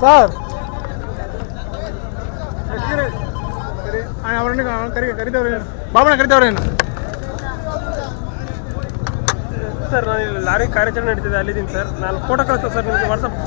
Sir ಅವ್ರನ್ನ ಕರಿತವ್ರೇನು Babanna ಕರಿತವ್ರೇನು sir ನಾನು ಇಲ್ಲಿ ಲಾರಿ ಕಾರ್ಯಾಚರಣೆ ನಡೀತಿದೆ ಅಲ್ಲಿದ್ದೀನಿ ಸರ್. ನಾನು ಫೋಟೋ ಕಳಿಸ್ತೇನೆ ಸರ್ ನಿಮಗೆ ವಾಟ್ಸಪ್.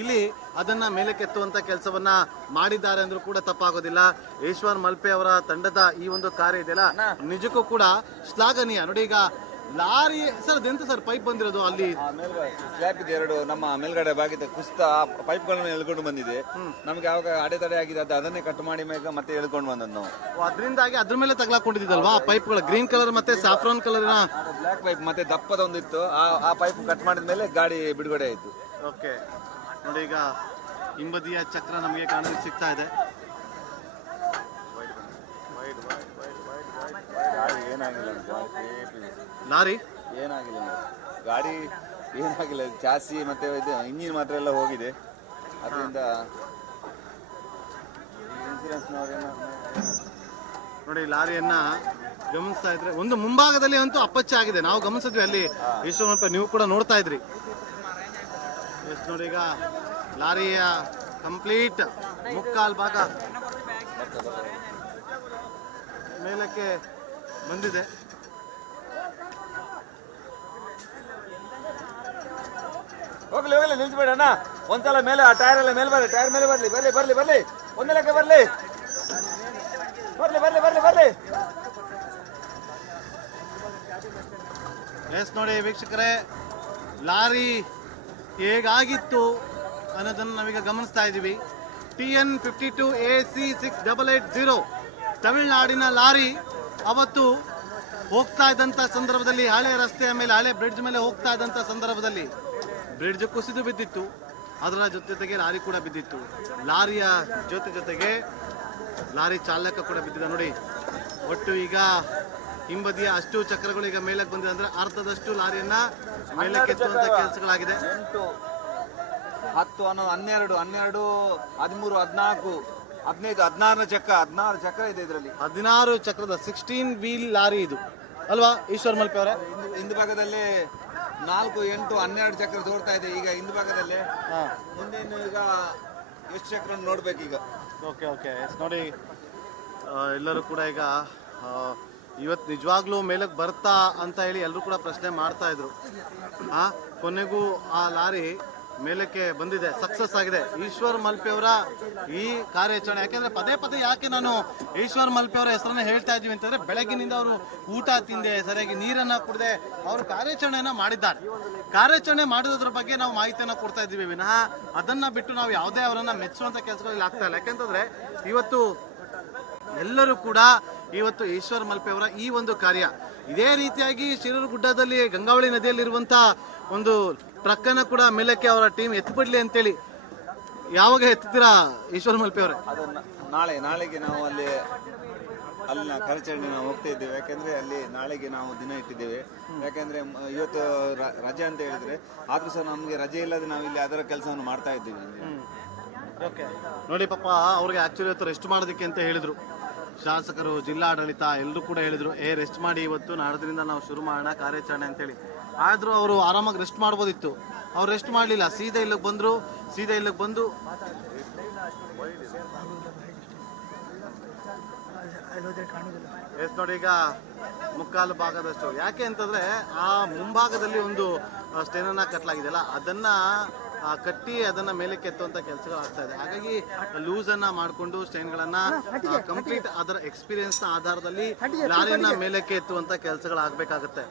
ಇಲ್ಲಿ ಅದನ್ನ ಮೇಲಕ್ಕೆತ್ತುವಂತ ಕೆಲಸವನ್ನ ಮಾಡಿದ್ದಾರೆ ಅಂದ್ರೂ ಕೂಡ ತಪ್ಪಾಗೋದಿಲ್ಲ. ಈಶ್ವರ್ ಮಲ್ಪೆ ಅವರ ತಂಡದ ಈ ಒಂದು ಕಾರ್ಯ ಇದೆಯಲ್ಲ ನಿಜಕ್ಕೂ ಕೂಡ ಶ್ಲಾಘನೀಯ. ನೋಡಿ ಈಗ ಲಾರಿ ಸರ್ ಅದೆಂತ ಸರ್ ಪೈಪ್ ಬಂದಿರೋದು ಅಲ್ಲಿ ಸ್ಲ್ಯಾಬ್ ಇದೆ ಎರಡು ನಮ್ಮ ಮೇಲ್ಗಡೆ ಬಾಗಿದ ಕುಸಿತ ಪೈಪ್ಗಳನ್ನು ಎಳ್ಕೊಂಡು ಬಂದಿದೆ. ನಮ್ಗೆ ಯಾವಾಗ ಅಡೆತಡೆ ಆಗಿದೆ ಅದನ್ನೇ ಕಟ್ ಮಾಡಿ ಮೇಗ ಮತ್ತೆ ಎಳ್ಕೊಂಡು ಬಂದದ್ದು ನಾವು. ಅದರಿಂದಾಗಿ ಅದ್ರ ಮೇಲೆ ತಗ್ಲಾಕೊಂಡಿದ್ದಲ್ವಾ ಪೈಪ್ಗಳು ಗ್ರೀನ್ ಕಲರ್ ಮತ್ತೆ ಸಾಫ್ರಾನ್ ಕಲರ್ ಬ್ಲಾಕ್ ಪೈಪ್ ಮತ್ತೆ ದಪ್ಪದ ಒಂದಿತ್ತು ಆ ಪೈಪ್ ಕಟ್ ಮಾಡಿದ ಮೇಲೆ ಗಾಡಿ ಬಿಡುಗಡೆ ಆಯ್ತು. ಓಕೆ ನೋಡಿ ಈಗ ಹಿಂಬದಿಯ ಚಕ್ರ ನಮಗೆ ಕಾಣಲಿಕ್ಕೆ ಸಿಗ್ತಾ ಇದೆ. ಲಾರಿ ಏನಾಗಿಲ್ಲ ಗಾಡಿ ಏನಾಗಿಲ್ಲ ಚಾಸಿ ಮತ್ತೆ ಇದು ಇಂಜಿನ್ ಮಾತ್ರ ಎಲ್ಲ ಹೋಗಿದೆ. ಅದರಿಂದ ಇನ್ಸೂರೆನ್ಸ್ ನೋಡಿ ಲಾರಿಯನ್ನ ಗಮನಿಸ್ತಾ ಇದ್ರೆ ಒಂದು ಮುಂಭಾಗದಲ್ಲಿ ಅಂತೂ ಅಪ್ಪಚ್ಚ ಆಗಿದೆ. ನಾವು ಗಮನಿಸಿದ್ವಿ ಅಲ್ಲಿ ಈಶ್ವರ ನೀವು ಕೂಡ ನೋಡ್ತಾ ಇದ್ರಿ. ಎಷ್ಟು ನೋಡಿ ಈಗ ಲಾರಿಯ ಕಂಪ್ಲೀಟ್ ಮುಕ್ಕಾಲ್ ಭಾಗ ಮೇಲಕ್ಕೆ ಬಂದಿದೆ. ಹೋಗ್ಲಿ ಹೋಗ್ಲಿ ನಿಲ್ಸ್ಬೇಡ ಅಣ್ಣ. ಒಂದ್ಸಲ ಮೇಲೆ ಆ ಟೈರ್ ಎಲ್ಲ ಮೇಲೆ ಬರ್ಲಿ, ಟೈರ್ ಮೇಲೆ ಬರ್ಲಿ ಬರ್ಲಿ ಬರ್ಲಿ ಬರ್ಲಿ ಒಂದೇ ಲೆಕ್ಕ ಬರ್ಲಿ ಬರ್ಲಿ ಬರ್ಲಿ ಬರ್ಲಿ ಬರ್ಲಿ. ಎಸ್ ನೋಡಿ ವೀಕ್ಷಕರೇ, ಲಾರಿ ಹೇಗಾಗಿತ್ತು ಅನ್ನೋದನ್ನು ನಾವೀಗ ಗಮನಿಸ್ತಾ ಇದ್ದೀವಿ. TN 52 AC 6880 ತಮಿಳುನಾಡಿನ ಲಾರಿ ಅವತ್ತು ಹೋಗ್ತಾ ಇದ್ದಂಥ ಸಂದರ್ಭದಲ್ಲಿ ಹಳೆ ರಸ್ತೆಯ ಮೇಲೆ ಹಳೆ ಬ್ರಿಡ್ಜ್ ಮೇಲೆ ಹೋಗ್ತಾ ಇದ್ದಂಥ ಸಂದರ್ಭದಲ್ಲಿ ಬ್ರಿಡ್ಜ್ ಕುಸಿದು ಬಿದ್ದಿತ್ತು. ಅದರ ಜೊತೆಗೆ ಲಾರಿ ಕೂಡ ಬಿದ್ದಿತ್ತು. ಲಾರಿಯ ಜೊತೆಗೆ ಲಾರಿ ಚಾಲಕ ಕೂಡ ಬಿದ್ದಿದ್ದ. ನೋಡಿ ಒಟ್ಟು ಈಗ ಹಿಂಬದಿಯ ಅಷ್ಟು ಚಕ್ರಗಳು ಈಗ ಮೇಲಕ್ಕೆ ಬಂದಿದೆ. ಅಂದ್ರೆ ಅರ್ಧದಷ್ಟು ಲಾರಿಯನ್ನ ಮೇಲಕ್ಕೆ ಎತ್ತುವಂತ ಕೆಲಸಗಳಾಗಿದೆ. 8, 10, 11, 12, 13, 14, 15, 16 ಚಕ್ರ ಇದೆ ಇದರಲ್ಲಿ. 16 ಚಕ್ರದ 16 ವೀಲ್ ಲಾರಿ ಇದು ಅಲ್ವಾ ಈಶ್ವರ್ ಮಲ್ಪೆ ಅವರೇ? ಹಿಂದ್ ಭಾಗದಲ್ಲಿ 4, 8, 12 ಚಕ್ರ ತೋರ್ತಾ ಇದೆ. ಈಗ ಹಿಂದ್ ಭಾಗದಲ್ಲಿ ಮುಂದೆ ಈಗ ಎಷ್ಟು ಚಕ್ರ ನೋಡ್ಬೇಕು ಈಗ. ಓಕೆ ನೋಡಿ ಎಲ್ಲರೂ ಕೂಡ ಈಗ ಇವತ್ತು ನಿಜವಾಗ್ಲೂ ಮೇಲಕ್ಕೆ ಬರ್ತಾ ಅಂತ ಹೇಳಿ ಎಲ್ಲರೂ ಕೂಡ ಪ್ರಶ್ನೆ ಮಾಡ್ತಾ ಇದ್ರು. ಕೊನೆಗೂ ಆ ಲಾರಿ ಮೇಲಕ್ಕೆ ಬಂದಿದೆ, ಸಕ್ಸಸ್ ಆಗಿದೆ. ಈಶ್ವರ್ ಮಲ್ಪೆ ಅವರ ಈ ಕಾರ್ಯಾಚರಣೆ ಯಾಕೆಂದ್ರೆ ಪದೇ ಯಾಕೆ ನಾನು ಈಶ್ವರ್ ಮಲ್ಪೆ ಅವರ ಹೆಸರನ್ನ ಹೇಳ್ತಾ ಇದ್ದೀವಿ ಅಂತಂದ್ರೆ ಬೆಳಗಿನಿಂದ ಅವರು ಊಟ ತಿಂದೆ ಸರಿಯಾಗಿ ನೀರನ್ನ ಕುಡದೆ ಅವರು ಕಾರ್ಯಾಚರಣೆಯನ್ನ ಮಾಡಿದ್ದಾರೆ. ಕಾರ್ಯಾಚರಣೆ ಮಾಡೋದ್ರ ಬಗ್ಗೆ ನಾವು ಮಾಹಿತಿಯನ್ನ ಕೊಡ್ತಾ ಇದ್ದೀವಿ ವಿನಃ ಅದನ್ನ ಬಿಟ್ಟು ನಾವು ಯಾವುದೇ ಅವರನ್ನ ಮೆಚ್ಚುವಂತ ಕೆಲಸಗಳಲ್ಲಿ ಆಗ್ತಾ ಇಲ್ಲ. ಯಾಕೆಂತಂದ್ರೆ ಇವತ್ತು ಎಲ್ಲರೂ ಕೂಡ ಇವತ್ತು ಈಶ್ವರ್ ಮಲ್ಪೆ ಅವರ ಈ ಒಂದು ಕಾರ್ಯ ಇದೇ ರೀತಿಯಾಗಿ ಶಿರೂರುಗುಡ್ಡದಲ್ಲಿ ಗಂಗಾವಳಿ ನದಿಯಲ್ಲಿರುವಂತ ಒಂದು ಟ್ರಕ್ ಅನ್ನ ಕೂಡ ಮೇಲಕ್ಕೆ ಅವರ ಟೀಮ್ ಎತ್ತಿಬಿಡ್ಲಿ ಅಂತೇಳಿ ಯಾವಾಗ ಎತ್ತಿದ್ದೀರಾ ಈಶ್ವರ್ ಮಲ್ಪೆ ಅವರೇ? ನಾಳೆಗೆ ನಾವು ಅಲ್ಲಿನ ಕಾರ್ಯಾಚರಣೆ ನಾವು ಹೋಗ್ತಾ ಇದ್ದೇವೆ. ಯಾಕೆಂದ್ರೆ ಅಲ್ಲಿ ನಾಳೆಗೆ ನಾವು ದಿನ ಇಟ್ಟಿದ್ದೇವೆ. ಯಾಕೆಂದ್ರೆ ಇವತ್ತು ರಜೆ ಅಂತ ಹೇಳಿದ್ರೆ ಆದ್ರೂ ಸಹ ನಮ್ಗೆ ರಜೆ ಇಲ್ಲದೆ ನಾವು ಇಲ್ಲಿ ಅದರ ಕೆಲಸವನ್ನು ಮಾಡ್ತಾ ಇದ್ದೀವಿ. ನೋಡಿ ಪಾಪ ಅವ್ರಿಗೆ ಆಕ್ಚುಲಿ ಇವತ್ತು ರೆಸ್ಟ್ ಮಾಡೋದಕ್ಕೆ ಅಂತ ಹೇಳಿದ್ರು ಶಾಸಕರು, ಜಿಲ್ಲಾಡಳಿತ ಎಲ್ಲರೂ ಕೂಡ ಹೇಳಿದ್ರು ರೆಸ್ಟ್ ಮಾಡಿ ಇವತ್ತು ನಾಡದ್ರಿಂದ ನಾವು ಶುರು ಮಾಡೋಣ ಕಾರ್ಯಾಚರಣೆ ಅಂತೇಳಿ. ಆದ್ರೂ ಅವರು ಆರಾಮಾಗಿ ರೆಸ್ಟ್ ಮಾಡ್ಬೋದಿತ್ತು. ಅವ್ರು ರೆಸ್ಟ್ ಮಾಡಲಿಲ್ಲ, ಸೀದಾ ಇಲ್ಲಿಗೆ ಬಂದು ನೋಡಿ ಈಗ ಮುಕ್ಕಾಲು ಭಾಗದಷ್ಟು. ಯಾಕೆ ಅಂತಂದ್ರೆ ಆ ಮುಂಭಾಗದಲ್ಲಿ ಒಂದು ಸ್ಟೇನನ್ನ ಕಟ್ಟಲಾಗಿದೆಯಲ್ಲ ಅದನ್ನ ಕಟ್ಟಿ ಅದನ್ನ ಮೇಲಕ್ಕೆ ಎತ್ತುವಂತ ಕೆಲಸಗಳು ಆಗ್ತಾ ಇದೆ. ಹಾಗಾಗಿ ಲೂಸ್ ಅನ್ನ ಮಾಡಿಕೊಂಡು ಸ್ಟೇನ್ಗಳನ್ನ ಕಂಪ್ಲೀಟ್ ಅದರ ಎಕ್ಸ್ಪೀರಿಯನ್ಸ್ ನ ಆಧಾರದಲ್ಲಿ ಲಾರಿಯನ್ನ ಮೇಲಕ್ಕೆ ಎತ್ತುವಂತ ಕೆಲಸಗಳು ಆಗ್ಬೇಕಾಗತ್ತೆ.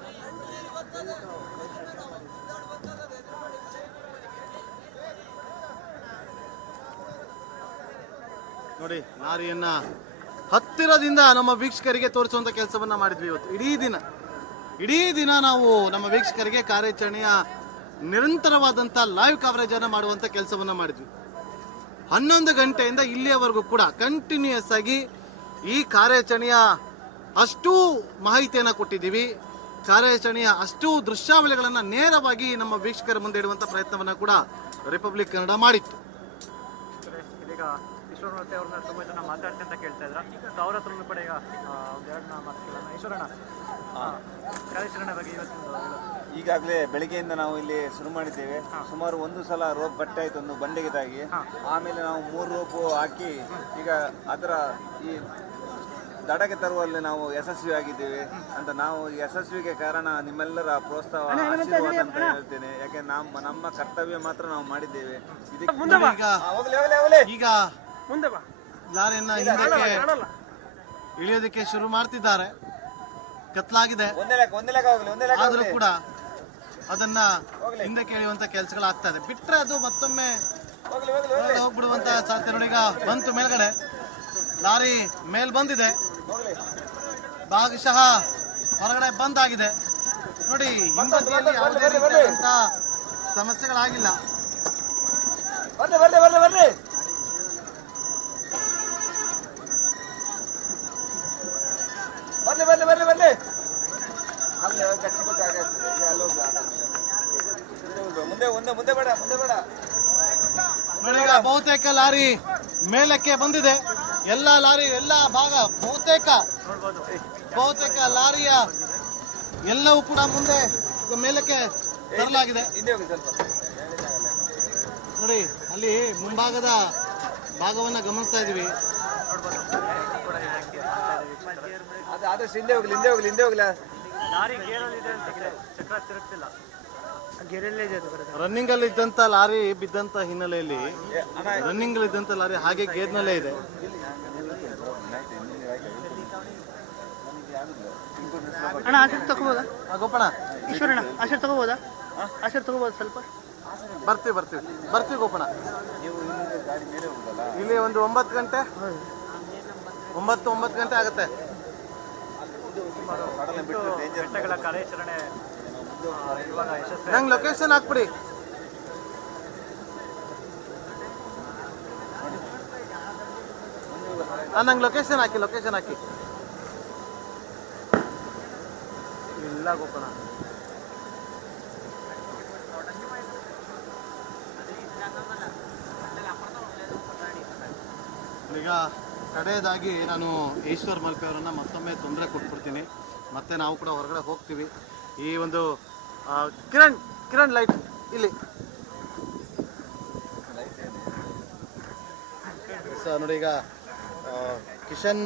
ನೋಡಿ ಲಾರಿಯನ್ನ ಹತ್ತಿರದಿಂದ ನಮ್ಮ ವೀಕ್ಷಕರಿಗೆ ತೋರಿಸುವಂತ ಕೆಲಸವನ್ನ ಮಾಡಿದ್ವಿ ಇವತ್ತು. ಇಡೀ ದಿನ ನಾವು ನಮ್ಮ ವೀಕ್ಷಕರಿಗೆ ಕಾರ್ಯಾಚರಣೆಯ ನಿರಂತರವಾದಂತ ಲೈವ್ ಕವರೇಜ್ ಅನ್ನ ಮಾಡುವಂತ ಕೆಲಸವನ್ನ ಮಾಡಿದ್ವಿ. 11 ಗಂಟೆಯಿಂದ ಇಲ್ಲಿಯವರೆಗೂ ಕೂಡ ಕಂಟಿನ್ಯೂಯಸ್ ಆಗಿ ಈ ಕಾರ್ಯಾಚರಣೆಯ ಅಷ್ಟೂ ಮಾಹಿತಿಯನ್ನ ಕೊಟ್ಟಿದ್ದೀವಿ. ಕಾರ್ಯಾಚರಣೆಯ ಅಷ್ಟೂ ದೃಶ್ಯಾವಳಿಗಳನ್ನ ನೇರವಾಗಿ ನಮ್ಮ ವೀಕ್ಷಕರ ಮುಂದೆ ಇಡುವಂತ ಪ್ರಯತ್ನವನ್ನ ಕೂಡ ರಿಪಬ್ಲಿಕ್ ಕನ್ನಡ ಮಾಡಿತ್ತು. ಈಗ ಈಶ್ವರಮೂರ್ತಿ ಅವ್ರನ್ನ ತುಂಬ ಜನ ಮಾತಾಡ್ತೀನಿ ಅಂತ ಕೇಳ್ತಾ ಇದ್ರ, ಸೊ ಅವ್ರ ಹತ್ರನೂ ಕೂಡ ಈಗ ಒಂದೆರಡು ಮಾತು ಕೇಳೋಣ. ಈಶ್ವರಣ್ಣ, ಕಾರ್ಯಾಚರಣೆ ಬಗ್ಗೆ ಇವತ್ತು ಈಗಾಗಲೇ ಬೆಳಿಗ್ಗೆಯಿಂದ ನಾವು ಇಲ್ಲಿ ಶುರು ಮಾಡಿದ್ದೇವೆ. ಸುಮಾರು ಒಂದು ಸಲ ರೋಪ್ ಬಟ್ಟೆ ಆಯ್ತು, ಒಂದು ಬಂಡೆಗೆ ತಾಗಿ. ಆಮೇಲೆ ನಾವು 3 ರೋಪು ಹಾಕಿ ಈಗ ಅದರ ಈ ದಡಕ್ಕೆ ತರುವಲ್ಲಿ ನಾವು ಯಶಸ್ವಿ ಆಗಿದ್ದೇವೆ ಅಂತ. ನಾವು ಯಶಸ್ವಿಗೆ ಕಾರಣ ನಿಮ್ಮೆಲ್ಲರ ಪ್ರೋತ್ಸಾಹ, ಆಶೀರ್ವಾದ ಅಂತ ಹೇಳ್ತೇನೆ. ಯಾಕೆ ನಮ್ಮ ಕರ್ತವ್ಯ ಮಾತ್ರ ನಾವು ಮಾಡಿದ್ದೇವೆ. ಈಗ ಮುಂದೆ ಬಾ. ಲಾರಿಯನ್ನ ಹಿಂದಕ್ಕೆ ಇಳಿಯೋದಕ್ಕೆ ಶುರು ಮಾಡ್ತಿದ್ದಾರೆ. ಕತ್ಲಾಗಿದೆ ಆದ್ರೂ ಕೂಡ ಅದನ್ನ ಹಿಂದಕ್ಕೆ ಇಳಿಯುವಂತ ಕೆಲಸಗಳಾಗ್ತಾ ಇದೆ. ಬಿಟ್ರೆ ಅದು ಮತ್ತೊಮ್ಮೆ ಹೋಗ್ಬಿಡುವಂತ ಸಾಧ್ಯತೆ ನೋಡಿ. ಈಗ ಬಂತು ಮೇಲ್ಗಡೆ, ಲಾರಿ ಮೇಲ್ ಬಂದಿದೆ, ಭಾಗಶಃ ಹೊರಗಡೆ ಬಂದ್ ಆಗಿದೆ. ನೋಡಿ, ಹಿಂಬದಿಯಲ್ಲಿ ಯಾವುದೇ ರೀತಿಯಾದಂತ ಸಮಸ್ಯೆಗಳಾಗಿಲ್ಲ. ನೋಡಿ, ಈಗ ಬಹುತೇಕ ಲಾರಿ ಮೇಲಕ್ಕೆ ಬಂದಿದೆ. ಎಲ್ಲ ಭಾಗ ಬಹುತೇಕ ಲಾರಿಯ ಎಲ್ಲವೂ ಕೂಡ ಮುಂದೆ ಮೇಲಕ್ಕೆ ತರಲಾಗಿದೆ. ನೋಡಿ, ಅಲ್ಲಿ ಮುಂಭಾಗದ ಭಾಗವನ್ನ ಗಮನಿಸ್ತಾ ಇದೀವಿ. ಲಾರಿ ಗೇರಲ್ಲಿದೆ ಅಂತ ಚಕ್ರ ತಿರುಗ್ತಿಲ್ಲ, ಗೇರಲ್ಲೇ ಇದೆ ಅದು ಬರೋದು. ರನ್ನಿಂಗ್ ಅಲ್ಲಿ ಇದ್ದಂತ ಲಾರಿ ಬಿದ್ದಂತ ಹಿನ್ನೆಲೆಯಲ್ಲಿ ರನ್ನಿಂಗ್ ಅಲ್ಲಿ ಇದ್ದಂತ ಲಾರಿ ಹಾಗೆ ಗೇರ್ನಲ್ಲೇ ಇದೆ. ಅಣ್ಣ ಆಶೀರ್ ತಗೋಬೋದಾ? ಗೋಪಣ್ಣ, ಈಶ್ವರಣ್ಣ ಆಶೀರ್ ತಗೋಬೋದಾ? ಆಶೀರ್ ತಗೋಬೋದು ಸ್ವಲ್ಪ? ಬರ್ತೀವಿ ಗೋಪಣ್ಣ. ಇಲ್ಲಿ ಒಂದು 9 ಗಂಟೆ 9 ಗಂಟೆ ಆಗುತ್ತೆ. ಗಂಟೆಗಳ ಕಾರ್ಯಾಚರಣೆ ಇವಾಗ ಯಶಸ್ವಿ. ನಂಗೆ ಲೊಕೇಶನ್ ಹಾಕ್ಬಿಡಿ. ನಂಗೆ ಲೊಕೇಶನ್ ಹಾಕಿ ಇಲ್ಲ ಗೋಪಣ್ಣ. ಈಗ ಕಡೆಯದಾಗಿ ನಾನು ಈಶ್ವರ್ ಮಲ್ಪೆ ಅವರನ್ನ ಮತ್ತೊಮ್ಮೆ ತೊಂದರೆ ಕೊಟ್ಬಿಡ್ತೀನಿ. ಮತ್ತೆ ನಾವು ಕೂಡ ಹೊರಗಡೆ ಹೋಗ್ತೀವಿ. ಈ ಒಂದು ಕಿರಣ್ ಲೈಟ್ ಇಲ್ಲಿ ನೋಡಿ. ಈಗ ಕಿಶನ್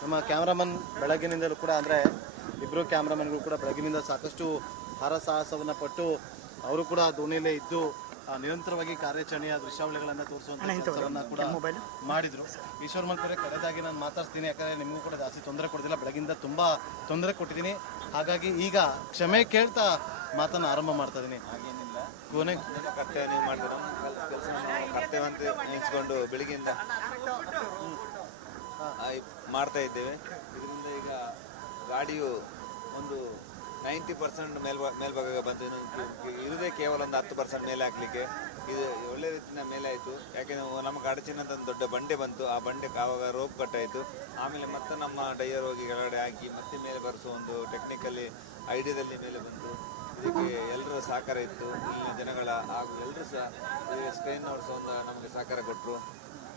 ನಮ್ಮ ಕ್ಯಾಮ್ರಾಮನ್ ಬೆಳಗ್ಗಿನಿಂದಲೂ ಕೂಡ, ಅಂದರೆ ಇಬ್ಬರು ಕ್ಯಾಮ್ರಾಮನ್ಗಳು ಕೂಡ ಬೆಳಗ್ಗಿನಿಂದ ಸಾಕಷ್ಟು ಹರಸಾಹಸವನ್ನು ಪಟ್ಟು ಅವರು ಕೂಡ ದೋಣಿಯಲ್ಲೇ ಇದ್ದು ನಿರಂತರವಾಗಿ ಕಾರ್ಯಾಚರಣೆಯ ದೃಶ್ಯಾವಳಿಗಳನ್ನು ತೋರಿಸುವಂಥ ಕೆಲಸವನ್ನು ಕೂಡ ಮಾಡಿದರು. ಈಶ್ವರ್ ಮಲ್ಪೆ ಕಡೆದಾಗಿ ನಾನು ಮಾತಾಡ್ತೀನಿ, ಯಾಕಂದರೆ ನಿಮಗೂ ಕೂಡ ಜಾಸ್ತಿ ತೊಂದರೆ ಕೊಡೋದಿಲ್ಲ. ಬೆಳಗಿಂದ ತುಂಬ ತೊಂದರೆ ಕೊಟ್ಟಿದ್ದೀನಿ. ಹಾಗಾಗಿ ಈಗ ಕ್ಷಮೆ ಕೇಳ್ತಾ ಮಾತನ್ನು ಆರಂಭ ಮಾಡ್ತಾ ಇದ್ದೀನಿ. ಹಾಗೇನಿಲ್ಲ, ಕೊನೆಗೆ ಕರ್ತವ್ಯ ನೀವು ಮಾಡಿದ್ರೆ ಕೆಲಸ ಕರ್ತವ್ಯ ಅಂತ ಎನಿಸ್ಕೊಂಡು ಬೆಳಿಗ್ಗೆಯಿಂದ ಮಾಡ್ತಾ ಇದ್ದೇವೆ. ಇದರಿಂದ ಈಗ ಗಾಡಿಯು ಒಂದು 90% ಮೇಲ್ಭಾಗ ಬಂತು. ಇರುವುದೇ ಕೇವಲ ಒಂದು 10% ಮೇಲೆ ಹಾಕ್ಲಿಕ್ಕೆ. ಇದು ಒಳ್ಳೆ ರೀತಿಯ ಮೇಲೆ ಆಯಿತು. ಯಾಕೆಂದರೆ ನಮ್ಮ ಅಡಚಿನಂತ ಒಂದು ದೊಡ್ಡ ಬಂಡೆ ಬಂತು. ಆ ಬಂಡೆ ಆವಾಗ ರೋಪ್ ಕಟ್ಟಾಯಿತು. ಆಮೇಲೆ ಮತ್ತೆ ನಮ್ಮ ಟೈಯರ್ ಹೋಗಿ ಕೆಳಗಡೆ ಹಾಕಿ ಮತ್ತೆ ಮೇಲೆ ಬರೆಸೋ ಒಂದು ಟೆಕ್ನಿಕಲಿ ಐಡಿಯಾದಲ್ಲಿ ಮೇಲೆ ಬಂತು. ಇದಕ್ಕೆ ಎಲ್ಲರ ಸಹಕಾರ ಇತ್ತು, ಇಲ್ಲಿನ ಜನಗಳ ಹಾಗೂ ಎಲ್ಲರೂ ಸಹ ಸ್ಟ್ರೈನ್ ಓಡಿಸೋ ಒಂದು ನಮಗೆ ಸಹಕಾರ ಕೊಟ್ಟರು.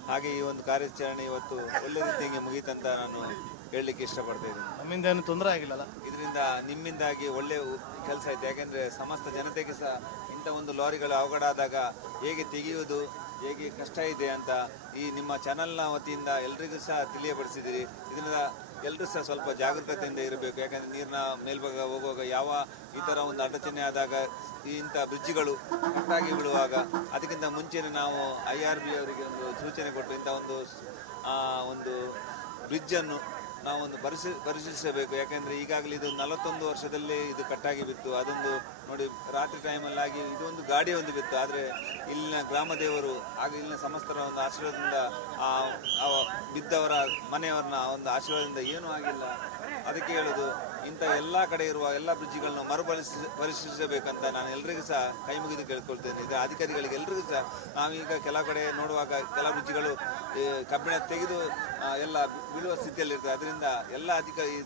ಹಾಗೆ ಈ ಒಂದು ಕಾರ್ಯಾಚರಣೆ ಇವತ್ತು ಒಳ್ಳೆ ರೀತಿಯಾಗಿ ಮುಗೀತಂತ ನಾನು ಹೇಳಲಿಕ್ಕೆ ಇಷ್ಟಪಡ್ತಾ ಇದ್ದೀನಿ. ನಮ್ಮಿಂದ ಏನು ತೊಂದರೆ ಆಗಿಲ್ಲಲ್ಲ, ಇದರಿಂದ ನಿಮ್ಮಿಂದಾಗಿ ಒಳ್ಳೆ ಕೆಲಸ ಆಯಿತು. ಯಾಕೆಂದರೆ ಸಮಸ್ತ ಜನತೆಗೆ ಸಹ ಇಂಥ ಒಂದು ಲಾರಿಗಳು ಅವಘಡ ಆದಾಗ ಹೇಗೆ ತೆಗೆಯುವುದು, ಹೇಗೆ ಕಷ್ಟ ಇದೆ ಅಂತ ಈ ನಿಮ್ಮ ಚಾನಲ್ನ ವತಿಯಿಂದ ಎಲ್ರಿಗೂ ಸಹ ತಿಳಿಯಪಡಿಸಿದ್ದೀರಿ. ಇದರಿಂದ ಎಲ್ಲರೂ ಸಹ ಸ್ವಲ್ಪ ಜಾಗರೂಕತೆಯಿಂದ ಇರಬೇಕು. ಯಾಕಂದರೆ ನೀರಿನ ಮೇಲ್ಭಾಗ ಹೋಗುವಾಗ ಈ ಥರ ಒಂದು ಅಡಚಣೆ ಆದಾಗ ಇಂಥ ಬ್ರಿಡ್ಜ್ಗಳು ಕಟ್ಟಾಗಿ ಬೀಳುವಾಗ ಅದಕ್ಕಿಂತ ಮುಂಚೆನೇ ನಾವು IRB ಅವರಿಗೆ ಒಂದು ಸೂಚನೆ ಕೊಟ್ಟು ಇಂಥ ಒಂದು ಬ್ರಿಡ್ಜನ್ನು ನಾವೊಂದು ಪರಿಶೀಲಿಸಬೇಕು. ಯಾಕೆಂದರೆ ಈಗಾಗಲೇ ಇದು 41 ವರ್ಷದಲ್ಲಿ ಇದು ಕಟ್ಟಾಗಿ ಬಿತ್ತು. ಅದೊಂದು ನೋಡಿ ರಾತ್ರಿ ಟೈಮಲ್ಲಾಗಿ ಇದೊಂದು ಗಾಡಿ ಒಂದು ಬಿತ್ತು. ಆದರೆ ಇಲ್ಲಿನ ಗ್ರಾಮ ದೇವರು ಹಾಗೂ ಇಲ್ಲಿನ ಸಮಸ್ತರ ಒಂದು ಆಶೀರ್ವಾದದಿಂದ ಬಿದ್ದವರ ಮನೆಯವರನ್ನ ಒಂದು ಆಶೀರ್ವಾದದಿಂದ ಏನೂ ಆಗಿಲ್ಲ. ಅದಕ್ಕೆ ಹೇಳೋದು, ಇಂಥ ಎಲ್ಲ ಕಡೆ ಇರುವ ಎಲ್ಲ ಬ್ರಿಡ್ಜ್ಗಳನ್ನು ಪರಿಶೀಲಿಸಬೇಕಂತ ನಾನು ಎಲ್ರಿಗೂ ಸಹ ಕೈ ಮುಗಿದು ಕೇಳ್ಕೊಳ್ತೇನೆ. ಇದರ ಅಧಿಕಾರಿಗಳಿಗೆ ಎಲ್ರಿಗೂ ಸಹ ನಾವೀಗ ಕೆಲವು ಕಡೆ ನೋಡುವಾಗ ಕೆಲವು ಬ್ರಿಡ್ಜ್ಗಳು ಕಬ್ಬಿಣ ತೆಗೆದು ಎಲ್ಲ ಬೀಳುವ ಸ್ಥಿತಿಯಲ್ಲಿರ್ತದೆ. ಅದರಿಂದ ಎಲ್ಲ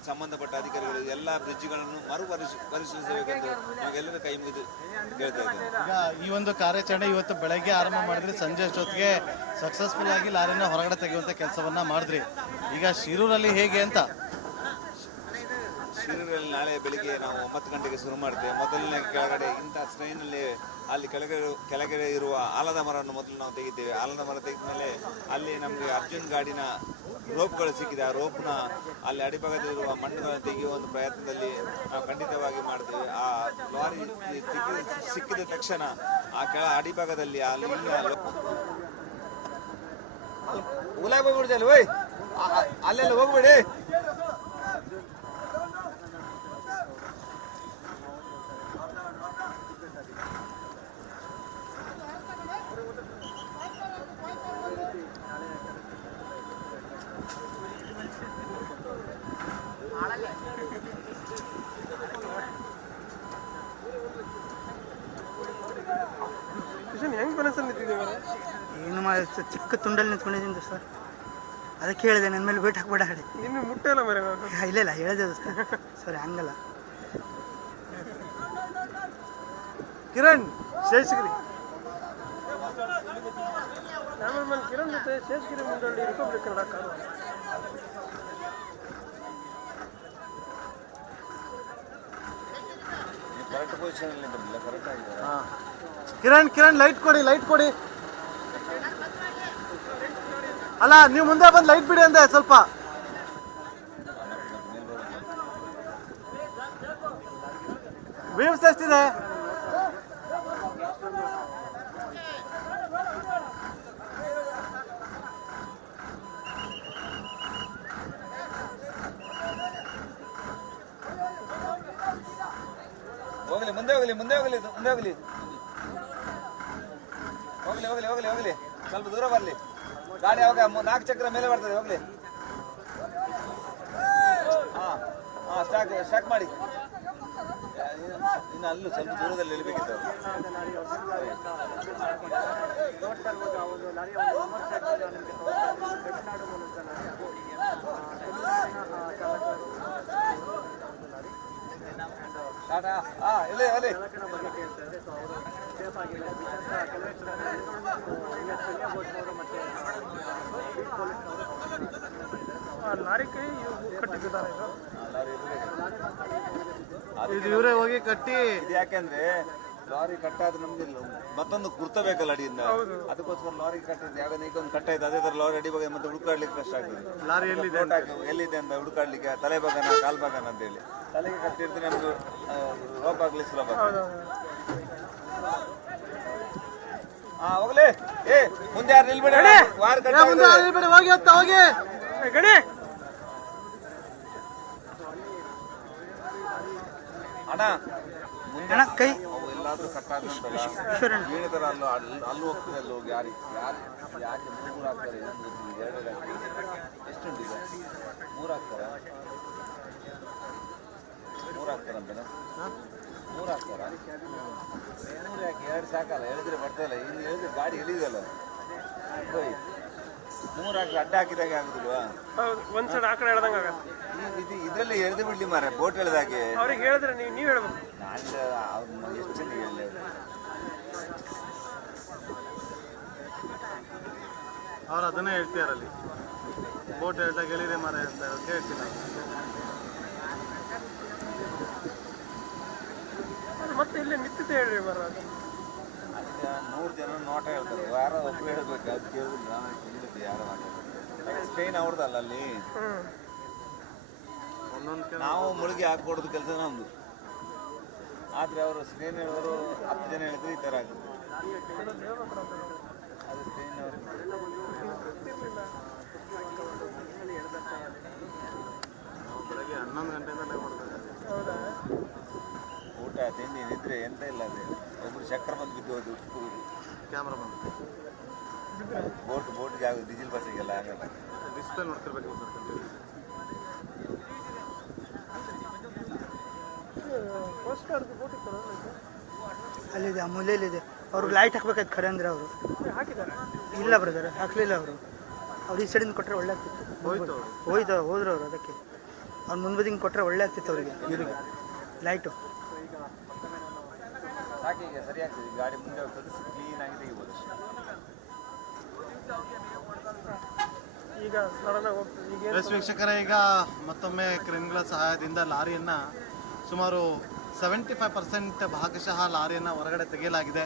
ಸಂಬಂಧಪಟ್ಟ ಅಧಿಕಾರಿಗಳು ಎಲ್ಲ ಬ್ರಿಡ್ಜ್ಗಳನ್ನು ಪರಿಶೀಲಿಸಬೇಕಂತ ನಾವೆಲ್ಲರೂ ಕೈ ಮುಗಿದು ಕೇಳ್ತಾ ಇದ್ದೇವೆ. ಈಗ ಈ ಒಂದು ಕಾರ್ಯಾಚರಣೆ ಇವತ್ತು ಬೆಳಗ್ಗೆ ಆರಂಭ ಮಾಡಿದ್ರಿ, ಸಂಜೆ ಅಷ್ಟೊತ್ತಿಗೆ ಸಕ್ಸಸ್ಫುಲ್ ಆಗಿ ಲಾರಿನ ಹೊರಗಡೆ ತೆಗೆಯುವಂಥ ಕೆಲಸವನ್ನ ಮಾಡಿದ್ರಿ. ಈಗ ಶಿರೂರಲ್ಲಿ ಹೇಗೆ ಅಂತ? ಶಿರೂರಲ್ಲಿ ನಾಳೆ ಬೆಳಿಗ್ಗೆ ನಾವು 9 ಗಂಟೆಗೆ ಶುರು ಮಾಡ್ತೇವೆ. ಮೊದಲನೇ ಕೆಳಗಡೆ ಇಂಥ ಸ್ಟ್ರೈನಲ್ಲಿ ಅಲ್ಲಿ ಕೆಳಗಡೆ ಇರುವ ಆಲದ ಮರವನ್ನು ಮೊದಲು ನಾವು ತೆಗಿದ್ದೇವೆ. ಆಲದ ಮರ ತೆಗೆದ ಮೇಲೆ ಅಲ್ಲಿ ನಮಗೆ ಅರ್ಜುನ್ ಗಾಡಿನ ರೋಪ್ಗಳು ಸಿಕ್ಕಿದೆ. ಆ ರೋಪ್ನ ಅಲ್ಲಿ ಅಡಿಭಾಗದಲ್ಲಿರುವ ಮಣ್ಣುಗಳನ್ನು ತೆಗೆಯುವ ಒಂದು ಪ್ರಯತ್ನದಲ್ಲಿ ನಾವು ಖಂಡಿತವಾಗಿ ಮಾಡ್ತೇವೆ. ಆ ಲಾರಿ ಸಿಕ್ಕಿದ ತಕ್ಷಣ ಆ ಅಡಿಭಾಗದಲ್ಲಿ ಅಲ್ಲೆಲ್ಲ ಹೋಗ್ಬೇಡಿ. ಹೆಂಗ್ ಕನಸಲ್ಲಿ ನಿಂತಿದ್ದೀವಿ? ಏನು ಮಾಡಿ ಚಿಕ್ಕ ತುಂಡಲ್ಲಿ ನಿಂತ್ಕೊಂಡಿದ್ದೀನಿ ಸರ್, ಅದಕ್ಕೆ ಹೇಳಿದೆ ನನ್ನ ಮೇಲೆ ವೇಟ್ ಹಾಕ್ಬೇಡ ಹೇಳಿ. ನಿನ್ನ ಮುಟ್ಟೆ ಇಲ್ಲ ಮರೆ ನಾನು. ಇಲ್ಲ ಹೇಳಿದೆ ಸರ್ ಹಂಗಲ್ಲ. ಕಿರಣ್ ಶೇಷಗಿರಿ ಕ್ಯಾಮರಾಮನ್ ಕಿರಣ್ ಜೊತೆ Sheshagiri Mundalli Republic Kannada car. Correct ಪೊಸಿಷನಲ್ಲಿ ಬರಲಿಲ್ಲ, ಕರೆಕ್ಟ್ ಆಗಿದೆ. ಕಿರಣ್ ಲೈಟ್ ಕೊಡಿ. ಅಲ್ಲ, ನೀವು ಮುಂದೆ ಬಂದು ಲೈಟ್ ಬಿಡಿ ಅಂದೆ ಸ್ವಲ್ಪ. ವೀವ್ಸ್ ಎಷ್ಟಿದೆ? ಹೋಗ್ಲಿ ಸ್ವಲ್ಪ ದೂರ ಬರಲಿ. ಗಾಡಿ ಯಾವಾಗ 4 ಚಕ್ರ ಮೇಲೆ ಬರ್ತದೆ. ಹೋಗ್ಲಿ. ಸ್ಟಾಕ್ ಮಾಡಿ. ಇನ್ನು ಅಲ್ಲೂ ಸ್ವಲ್ಪ ದೂರದಲ್ಲಿ ಇಳಿಬೇಕಿತ್ತು. ಲಾರಿ ಕೈ ಕಟ್ಟಿದ್ದಾರೆ. ಇದು ಇವರೇ ಹೋಗಿ ಕಟ್ಟಿ. ಇದು ಯಾಕೆಂದ್ರೆ ಲಾರಿ ಕಟ್ಟಾದ್ರೆ ನಮ್ಗೆ ಮತ್ತೊಂದು ಗುರ್ತಬೇಕಲ್ಲ ಅಡಿಯಿಂದ. ಅದಕ್ಕೋಸ್ಕರ ಲಾರಿ ಕಟ್ಟಿದ್ದು ಯಾವ್ದು ಈಗ ಒಂದು ಕಟ್ಟಾಯ್ತು, ಅದೇ ತರ ಲಾರಿ ಅಡಿ ಬಗ್ಗೆ ಮತ್ತೆ ಹುಡುಕಾಡ್ಲಿಕ್ಕೆ ಕಷ್ಟ ಆಗ್ತದೆ. ಲಾರಿ ಎಲ್ಲಿದೆ ಅಂತ ಹುಡುಕಾಡ್ಲಿಕ್ಕೆ ತಲೆ ಭಾಗನ ಕಾಲ್ ಭಾಗನ ಅಂತ ಹೇಳಿ ತಲೆಗೆ ಕಟ್ಟಿರ್ತೀನಿ. ನಮ್ಗೆ ರೋಪ್ ಆಗ್ಲಿ ಸುಲಭ. ಹೋಗ್ಲಿ. ಮುಂದೆ ಯಾರು ನಿಲ್ಬೇಡಿ. ಹೋಗಿ ಗಣಿ ಅಣ್ಣ ಅಣ್ಣ ಕೈ ಎಲ್ಲಾದ್ರೂ ಕಟ್ಟಾದ ವೀಣೆ ತರ ಅಲ್ಲೂ ಹೋಗ್ತದೆ. ಅಲ್ಲಿ ಹೋಗಿ ಯಾಕೆ 3 ಹಾಕ್ತಾರೆ? 2 ಎಷ್ಟುಂಟು ಈಗ? 3 ಹಾಕ್ತಾರ? 3 ಹಾಕ್ತಾರಂತಾನೆ. 3 ಹಾಕ್ತಾರ? 3 ಯಾಕೆ? 2 ಸಾಕಲ್ಲ? ಹೇಳಿದ್ರೆ ಬರ್ತಾಯಿಲ್ಲ. ಇನ್ನು ಹೇಳಿದ್ರೆ ಗಾಡಿ ಎಳಿದಲ್ಲ. 3 ಹಾಕಿ ಅಡ್ಡ ಹಾಕಿದಾಗೆ ಆಗುದಿಲ್ವಾ? ಒಂದ್ ಸೈಡ್ ಆ ಕಡೆ ಹೇಳ್ದಂಗ ಆಗತ್ತೆ. ಇದರಲ್ಲಿ ಎಳೆದು ಬಿಡ್ಲಿ ಮಾರ, ಬೋಟ್ ಎಳೆದಾಗೆ. ಅವ್ರಿಗೆ ಹೇಳಿದ್ರೆ ನೀವ್ ಹೇಳ್ಬೇಕು. ನಾನು ಎಷ್ಟು ಜನ ಹೇಳಿ ಅವ್ರು ಅದನ್ನೇ ಹೇಳ್ತಿದಾರಲ್ಲಿ, ಬೋಟ್ ಹೇಳ್ದಾಗ ಹೇಳಿದೆ ಮಾರ ಅಂತ ಕೇಳ್ತೀನಿ. ಮತ್ತೆ ಇಲ್ಲಿ ನಿಂತಿದ್ದೆ ಹೇಳ್ರಿ ಮರ. ಅಲ್ಲಿ 100 ಜನ ನೋಟ ಹೇಳ್ತಾರೆ, ಯಾರೋ ಒಬ್ರು ಹೇಳ್ಬೇಕು. ಅದು ಕೇಳಿದ್ರೆ ನಾನು ಕೇಳಿದ್ದೆ ಯಾರೋ ಮಾತಾಡ್ತಾರೆ. ಸ್ಪೇನ್ ಅವ್ರದಲ್ಲ ಅಲ್ಲಿ. ನಾವು ಮುಳುಗಿ ಹಾಕೊಡೋದು ಕೆಲಸ ನಮ್ದು. ಆದ್ರೆ ಅವರು ಸ್ಪೇನ್ ಹೇಳೋರು 10 ಜನ ಹೇಳಿದ್ರೆ ಈ ತರ ಆಗುತ್ತೆ. ಅದು ಸ್ಪೇನ್ ಅವರು ನಿದ್ರೆ ಎಂತ ಇಲ್ಲ ಅದೇ ಒಬ್ರು ಚಕ್ರ ಬಂದು ಬಿದ್ದೋದು ಕ್ಯಾಮ್ರಾ ಬಂದು ಬೋಟ್ಗೆ ಆಗೋದು ಡೀಸೆಲ್ ಬಸ್ಸಿಗೆಲ್ಲ ಆಗಲ್ಲ. ಡಿಸ್ಪ್ಲೇ ನೋಡ್ತಿರ್ಬೇಕು ಸರ್ ಕಂಟಿನ್ಯೂ. ಅಲ್ಲಿದೆ ಆ ಮೂಲೆಯಲ್ಲಿದೆ. ಅವ್ರಿಗೆ ಲೈಟ್ ಹಾಕ್ಬೇಕಾಯ್ತು ಖರೆ ಅಂದ್ರೆ ಅವರು ಇಲ್ಲ ಬ್ರದರ್, ಹಾಕ್ಲಿಲ್ಲ ಅವರು. ಅವ್ರು ಈ ಸೈಡಿಂದ ಕೊಟ್ಟರೆ ಒಳ್ಳೆ ಆಗ್ತಿತ್ತು. ಹೋದ್ರು ಅವರು. ಅದಕ್ಕೆ ಅವ್ರು ಮುಂಬದಿಗೆ ಕೊಟ್ಟರೆ ಒಳ್ಳೆ ಆಗ್ತಿತ್ತು ಅವರಿಗೆ, ಇವರಿಗೆ ಲೈಟು. ಸಾಕಿ ಈಗ ಸರಿ ಆಗ್ತದೆ, ಗಾಡಿ ಮುಂದೆ ಹೋಗ್ತದೆ, ಕ್ಲೀನಾಗಿ ತೆಗಿಬೋದು. ಈಗ ಸಡನ್ ಆಗಿ ಹೋಗ್ತದೆ. ಈಗ ಎಸ್ ವೀಕ್ಷಕರೇ, ಈಗ ಮತ್ತೊಮ್ಮೆ ಕ್ರೇನ್ಗಳ ಸಹಾಯದಿಂದ ಲಾರಿಯನ್ನು ಸುಮಾರು 75% ಭಾಗಶಃ ಲಾರಿಯನ್ನು ಹೊರಗಡೆ ತೆಗೆಯಲಾಗಿದೆ.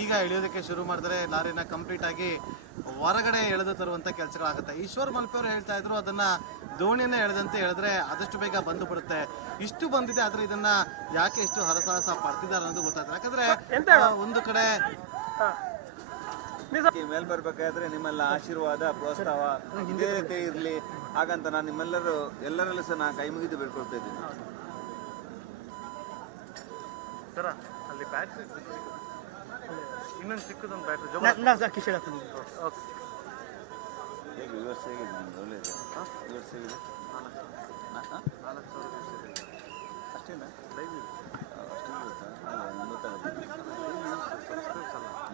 ಈಗ ಎಳೆಯೋದಕ್ಕೆ ಶುರು ಮಾಡಿದ್ರೆ ಲಾರಿನ ಕಂಪ್ಲೀಟಾಗಿ ಹೊರಗಡೆ ಎಳೆದು ತರುವಂಥ ಕೆಲಸಗಳಾಗುತ್ತೆ. ಈಶ್ವರ್ ಮಲ್ಪೆಯವರು ಹೇಳ್ತಾ ಇದ್ರು, ಅದನ್ನು ದೋಣಿಯನ್ನೇ ಎಳೆದಂತೆ ಹೇಳಿದ್ರೆ ಆದಷ್ಟು ಬೇಗ ಬಂದು ಬಿಡುತ್ತೆ. ಇಷ್ಟು ಬಂದಿದೆ, ಆದರೆ ಇದನ್ನು ಯಾಕೆ ಇಷ್ಟು ಹರಸಾಹಸ ಪಡ್ತಿದ್ದಾರೆ ಅನ್ನೋದು ಗೊತ್ತಾಗ್ತದೆ. ಯಾಕಂದರೆ ಒಂದು ಕಡೆ ಮೇಲ್ ಬರ್ಬೇಕಾದ್ರೆ ನಿಮ್ಮೆಲ್ಲ ಆಶೀರ್ವಾದ ಪ್ರೋತ್ಸಾಹ ಇದೇ ರೀತಿ ಇರಲಿ ಹಾಗಂತ ನಾನು ಎಲ್ಲರಲ್ಲೂ ಸಹ ನಾನು ಕೈ ಮುಗಿದು ಬೇಡ್ಕೊಳ್ತಾ ಇದ್ದೀನಿ. ಸರ ಅಲ್ಲಿ ಬ್ಯಾಟ್ರಿ ಇನ್ನೊಂದು ಚಿಕ್ಕದೊಂದು ಬ್ಯಾಟ್ರಿ ನಾವು ಕಿಶ್ ಹೇಳಕ್ಕೆ ಹೇಗೆ ವ್ಯವಸ್ಥೆ ಹೇಗಿದೆ ನಿಮ್ದು? ಒಳ್ಳೆಯದು ವ್ಯವಸ್ಥೆ ಹೇಗಿದೆ? ಅಷ್ಟೇನಾ? ಅಷ್ಟು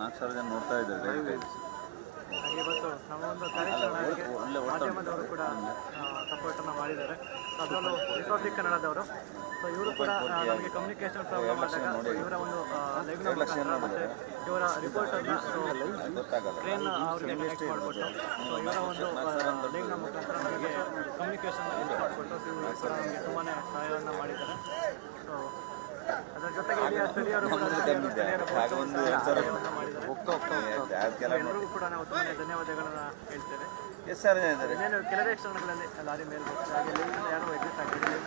4,000 ಜನ ನೋಡ್ತಾ ಇದ್ದಾರೆ. ಇವತ್ತು ನಮ್ಮ ಒಂದು ಕಾರ್ಯಕ್ರಮಕ್ಕೆ ಮಾಧ್ಯಮದವರು ಕೂಡ ಸಪೋರ್ಟನ್ನು ಮಾಡಿದ್ದಾರೆ. ಅದರಲ್ಲೂ ರಿಪಬ್ಲಿಕ್ ಕನ್ನಡದವರು. ಸೊ ಇವರು ಕೂಡ ನಮಗೆ ಕಮ್ಯುನಿಕೇಷನ್ ಪ್ರಾಬ್ಲಮ್ ಆದಾಗ ಇವರ ಒಂದು ಲೈವ್ನ ಮುಖಾಂತರ ಮತ್ತು ಇವರ ರಿಪೋರ್ಟನ್ನು ಟ್ರೈನ್ ಅವರಿಗೆ ಕನೆಕ್ಟ್ ಮಾಡಿಕೊಟ್ಟು ಸೊ ಇವರ ಒಂದು ಲೈವ್ನ ಮುಖಾಂತರ ನಮಗೆ ಕಮ್ಯುನಿಕೇಷನ್ ಮಾಡಿಕೊಟ್ಟು ಇವರು ಕೂಡ ನಮಗೆ ತುಂಬಾ ಸಹಾಯವನ್ನು ಮಾಡಿದ್ದಾರೆ. ಸೊ ಅದರ ಜೊತೆಗೆ ಇಲ್ಲಿಯ ಸ್ಥಳೀಯರು ಕೂಡ ಸಹಾಯವನ್ನು ಮಾಡಿದ್ದಾರೆ. ಎಲ್ಲರಿಗೂ ಕೂಡ ನಾವು ತುಂಬಾ ಧನ್ಯವಾದಗಳನ್ನು ಹೇಳ್ತೇವೆ. ಎಷ್ಟು ಸಾರಿ ಇದ್ದಾರೆ? ಇನ್ನೇನು ಕೆಲವೇ ಕ್ಷಣಗಳಲ್ಲಿ ಲಾರಿ ಮೇಲೆ ಹಾಗೆ ಲೈವ್ನ ಯಾರೋ ಎಕ್ಸಿಟ್ ಆಗಿದೆ.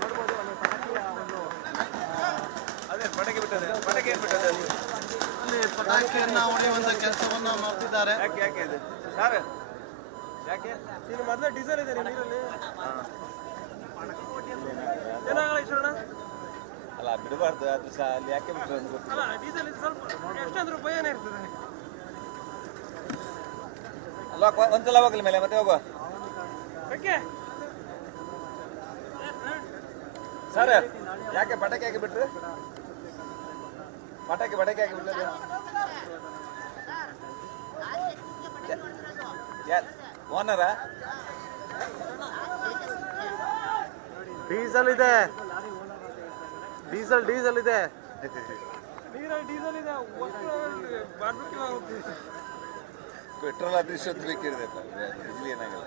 ನೋಡ್ಬೋದು ಅಲ್ಲಿ ಪಟಾಕಿಯ ಒಂದು ಅಲ್ಲಿ ಪಟಾಕಿಯನ್ನು ಹೊಡೆಯುವಂಥ ಕೆಲಸವನ್ನು ಮಾಡ್ತಿದ್ದಾರೆ. ಈಗ ಮೊದಲೇ ಡೀಸೆಲ್ ಇದೆ ನೀರಲ್ಲಿ ಏನಾಗಲ್ಲ ಈಶ್ವರಣ್ಣ. ಅಲ್ಲ ಬಿಡಬಾರ್ದು, ಅದು ಸಹ ಅಲ್ಲಿ ಯಾಕೆ ಬಿಟ್ಟರು ಅಂತ ಗೊತ್ತಿಲ್ಲ. ಅಲ್ಲ ಡೀಸೆಲ್ ಇದು ಸ್ವಲ್ಪ ಎಷ್ಟಾದ್ರೂ ಭಯನೇ ಇರ್ತದೆ. ಅಲ್ವಾ ಒಂದ್ಸಲ ಹೋಗಲಿ ಮೇಲೆ ಮತ್ತೆ ಹೋಗುವ ಓಕೆ ಸರ್. ಯಾಕೆ ಪಟಾಕಿ ಹಾಕಿ ಬಿಟ್ರು? ಪಟಾಕಿ ಹಾಕಿ ಬಿಟ್ಟರು ಓನರ? ಡೀಸೆಲ್ ಇದೆ, ಡೀಸೆಲ್ ಇದೆ. ನೀರಲ್ಲಿ ಡೀಸೆಲ್ ಇದೆ. ಬಾರ್ಬಿಕ್ಯೂ ಆಗುತ್ತೆ. ಪೆಟ್ರೋಲ್ ಆದ್ರೆ ಇಷ್ಟೊತ್ತು ಬೇಕಿರ್ಬೇಕು, ಇಲ್ಲಿ ಏನಾಗಲ್ಲ.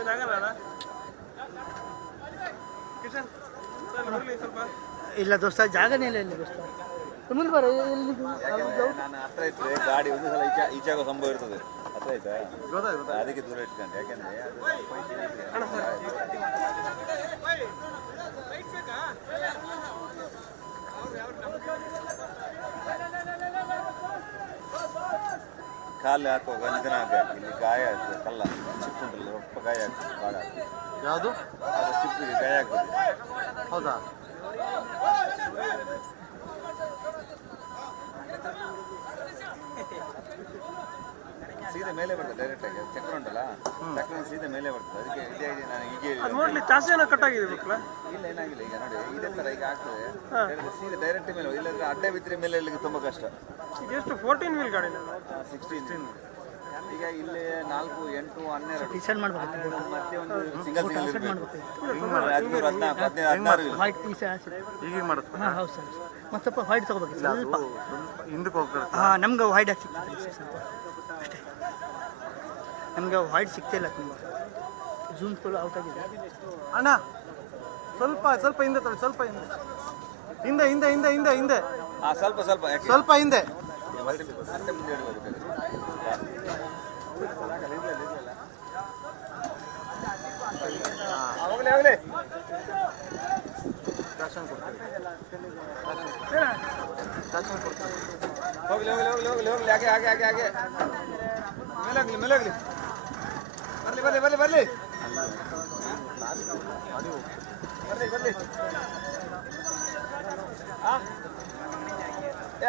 ಏನಾಗಲ್ಲ ಅಲ್ಲ ಕಿಶನ್ ಸರ್ ಹೋಗ್ಲಿ ಸ್ವಲ್ಪ. ಇಲ್ಲ ದೋಸ್ತ, ಜಾಗನೇ ಇಲ್ಲ ಇಲ್ಲಿ ದೋಸ್ತ. ಮುಂದೆ ಬರ. ನಾನು ಹತ್ರ ಇಟ್ಟರೆ ಗಾಡಿ ಒಂದು ಸಲ ಈಚಾಗೋ ಸಂಭವ ಇರ್ತದೆ. ಹತ್ರ ಆಯ್ತಾ? ಅದಕ್ಕೆ ದೂರ ಇಟ್ಕೊಂಡು, ಯಾಕೆಂದ್ರೆ ಕಾಲು ಹಾಕುವಾಗ ನಿಧನ ಆಗಬೇಕು. ಇಲ್ಲಿ ಗಾಯ ಆಗ್ತದೆ, ಕಲ್ಲ ಚಿಪ್ಪುಂಟಲ್ಲ, ರೊಪ್ಪ ಗಾಯ ಆಗ್ತದೆ, ಭಾಳ ಆಗ್ತದೆ. ಯಾವುದು? ಅದು ಚಿಪ್ಪಿಗೆ ಗಾಯ ಆಗ್ತದೆ. ಹೌದಾ? ಸೀದಾ ಮೇಲೆ ಬರ್ತದೆ ಡೈರೆಕ್ಟ್ ಆಗಿ. ಚಕ್ರ ಉಂಟಲ್ಲ, ಚಕ್ರ ಸೀದಾ ಮೇಲೆ ಬರ್ತದೆ. ಅದಕ್ಕೆ ಇದೇ ನಾನು ಹೀಗೆ ಅದು ನೋಡ್ಲಿ ಜಾಸ್ತಿ ಏನೋ ಕಟ್ ಆಗಿದೆ ಮಕ್ಕಳ. ಇಲ್ಲ ಏನಾಗಿಲ್ಲ. ಈಗ ನೋಡಿ ಇದೇ ಥರ ಈಗ ಆಗ್ತದೆ, ಸೀದಾ ಡೈರೆಕ್ಟ್ ಮೇಲೆ. ಇಲ್ಲಾಂದ್ರೆ ಅಡ್ಡ ಬಿದ್ದರೆ ಮೇಲೆ ಇಲ್ಲಿಗೆ ತುಂಬ ಕಷ್ಟ. ಈಗ ಎಷ್ಟು 14 ವೀಲ್ ಗಾಡಿ 16. ಈಗ ಇಲ್ಲಿ 4, 8, 12 ಡಿಸೈಡ್ ಮಾಡ್ಬೇಕು. ಮತ್ತೆ ಒಂದು ಸಿಂಗಲ್ ಇರಬೇಕು. 13, 14, 15, 16 ವೈಟ್ ಪೀಸ್ ಹಾಂ ಈಗ ಮಾಡುತ್ತೆ. ಹೌದು ಸರ್. ಮತ್ತು ಸ್ವಲ್ಪ ವೈಟ್ ತೊಗೋಬೇಕು ಸ್ವಲ್ಪ. ಹಿಂದಕ್ಕೆ ಹೋಗ್ತಾರೆ. ಹಾಂ, ನಮ್ಗೆ ವೈಟ್ ಹಾಕಿ ಸ್ವಲ್ಪ ಅಷ್ಟೇ. ನಮಗೆ ವೈಟ್ ಸಿಗ್ತಿಲ್ಲ ತುಂಬ. ಜೂಮ್ ಫುಲ್ ಔಟ್ ಆಗಿದೆ. ಅಣ್ಣ ಸ್ವಲ್ಪ ಹಿಂದೆ ತಗೊಳ್ಳಿ, ಸ್ವಲ್ಪ ಹಿಂದೆ. ಸ್ವಲ್ಪ ಹಿಂದೆ. ಮತ್ತೆ ಮುಂದೆ ಇಡಬೇಕು. ಹೋಗ್ಲಿ ಹಾಗೆ ಮೇಲಾಗ್ಲಿ. ಬರ್ಲಿ.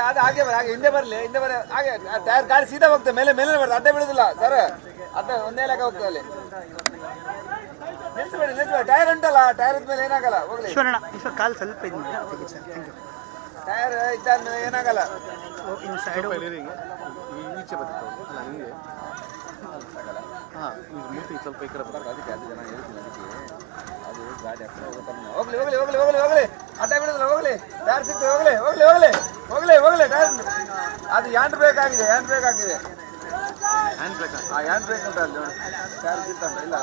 ಅದು ಹಾಗೆ ಹಾಗೆ ಹಿಂದೆ ಬರಲಿ ಹಾಗೆ ಟೈರ್ ಗಾಡಿ ಸೀದಾ ಹೋಗ್ತದೆ ಮೇಲೆ ಬರ್ತದೆ ಅಡ್ಡ ಬಿಡುದಿಲ್ಲ ಸರ್ ಅಡ್ಡ ಒಂದೇ ಲೆಕ್ಕ ಹೋಗ್ತದೆ ಅಲ್ಲಿ ನಿಲ್ಸ್ಬೇಡಿ ಟೈರ್ ಉಂಟಲ್ಲ ಟೈರ್ ಮೇಲೆ ಏನಾಗಲ್ಲ ಹೋಗ್ಲಿ ಈಶ್ವರ ಕಾಲು ಸ್ವಲ್ಪ ಇದು ಮಾಡಿ ಸರ್ ಥ್ಯಾಂಕ್ ಯು ಟೈರ್ ಇದ್ದಾದ್ಮೇಲೆ ಏನಾಗಲ್ಲ ಇನ್ನು ಸೈಡ್ ಈಚೆ ಬರ್ತದೆ ಅಲ್ಲ ಹಿಂಗೆ ಹಾಂ ಈಗ ಮೂರ್ತಿ ಸ್ವಲ್ಪ ಈ ಕಡೆ ಬರ್ತದೆ ಅದಕ್ಕೆ ಅದು ಜನ ಹೇಳ್ತೀನಿ ಅದಕ್ಕೆ ಅದು ಗಾಡಿ ಹತ್ರ ಹೋಗ್ಲಿ ಅಡ್ಡ ಬಿಡುದಿಲ್ಲ ಹೋಗ್ಲಿ ಟೈರ್ ಸಿಗ್ತದೆ ಹೋಗ್ಲಿ ಟೈರ್ ಅದು ಹ್ಯಾಂಡ್ ಬ್ರೇಕ್ ಆಗಿದೆ ಹ್ಯಾಂಡ್ ಬ್ರೇಕ್ ಉಂಟು ಅಲ್ಲಿ ನೋಡಿ ಟೈರ್ ಸಿಗ್ತಂಟ ಇಲ್ಲ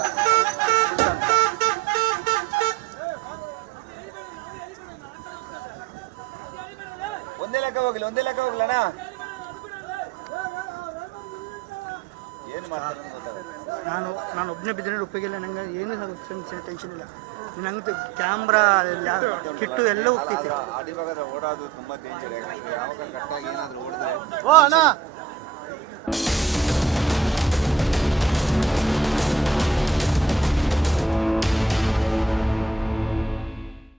ಒಂದೇ ಲೆಕ್ಕ ಹೋಗ್ಲಣ್ಣ ಏನು ಮಾಡ್ತಾರೆ ನಾನು ಒಬ್ಬನೇ ಬಿದ್ದರೆ ಉಪಯೋಗಿಲ್ಲ ನಂಗೆ ಏನೂ ಟೆನ್ಷನ್ ಇಲ್ಲ ನಂಗೆ ಕ್ಯಾಮ್ರಾ ಕಿಟ್ಟು ಎಲ್ಲ ಹೋಗ್ತೈತೆ ಅಡಿಭಾಗದ ಓಡೋದು ತುಂಬಾ ಡೇಂಜರ್ ಯಾಕಂದ್ರೆ ಯಾವಾಗ ಕಟ್ಟಾಗಿ ಏನಾದ್ರು ಓಡಿದ್ರೆ ಓ ಅಣ್ಣ